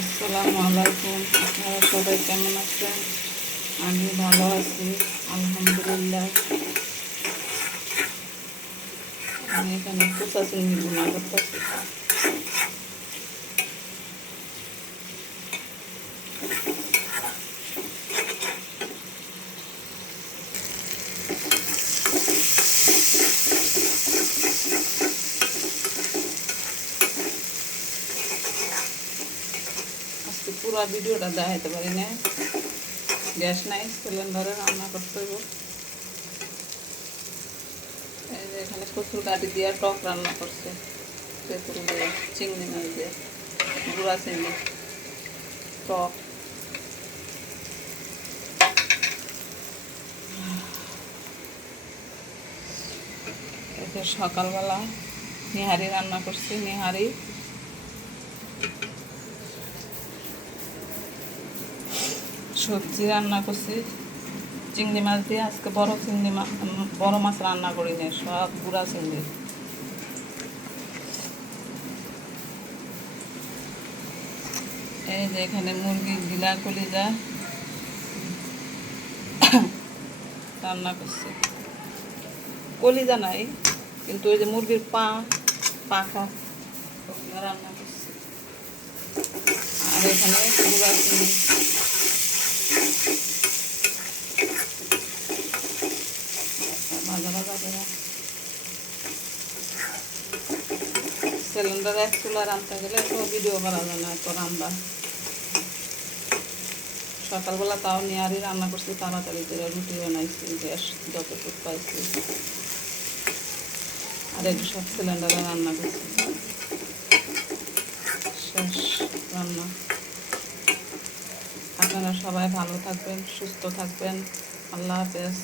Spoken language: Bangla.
আসসালামু আলাইকুম। আপনারা সবাই কেমন আছেন? আমি ভালো আছি, আলহামদুলিল্লাহ। আমি এখানে কুচা চিংড়ি ভুনা করতেছি। আজকে পুরো ভিডিওটা দেখাইতে পারি না, গ্যাস নাই, সিলিন্ডারে রান্না করতে হইব। এই যে এখানে কচুর গাড়ি দিয়ে টক রান্না করছে, তেঁতুল দিয়ে, চিংড়ি মাছ দিয়ে, গুঁড়া চিংড়ি টক। এতে সকালবেলা নিহারি রান্না করছি, নিহারি। সবজি রান্না করছি চিংড়ি মাছ দিয়ে। আজকে বড় মাছ রান্না করি না, সব গুঁড়া চিংড়ি। এই যে এখানে মুরগির গিলা কলিজা রান্না করছি। কলিজা নাই, কিন্তু ওই যে মুরগির পাখা রান্না করছি। আর এখানে গুঁড়া চিংড়ি, ভাজা ভাজা করে। সিলিন্ডার এক চুলা রান্না গেলে তো ভিডিও করা যায় না, এত রান্না। সকালবেলা তাও নিয়ারি রান্না করছি, তাড়াতাড়ি করে রুটি বানাইছি, গ্যাস যতটুকু পাইছি। আর একটু সব সিলিন্ডারে রান্না করছি, শেষ রান্না। আপনারা সবাই ভালো থাকবেন, সুস্থ থাকবেন। আল্লাহ হাফেজ।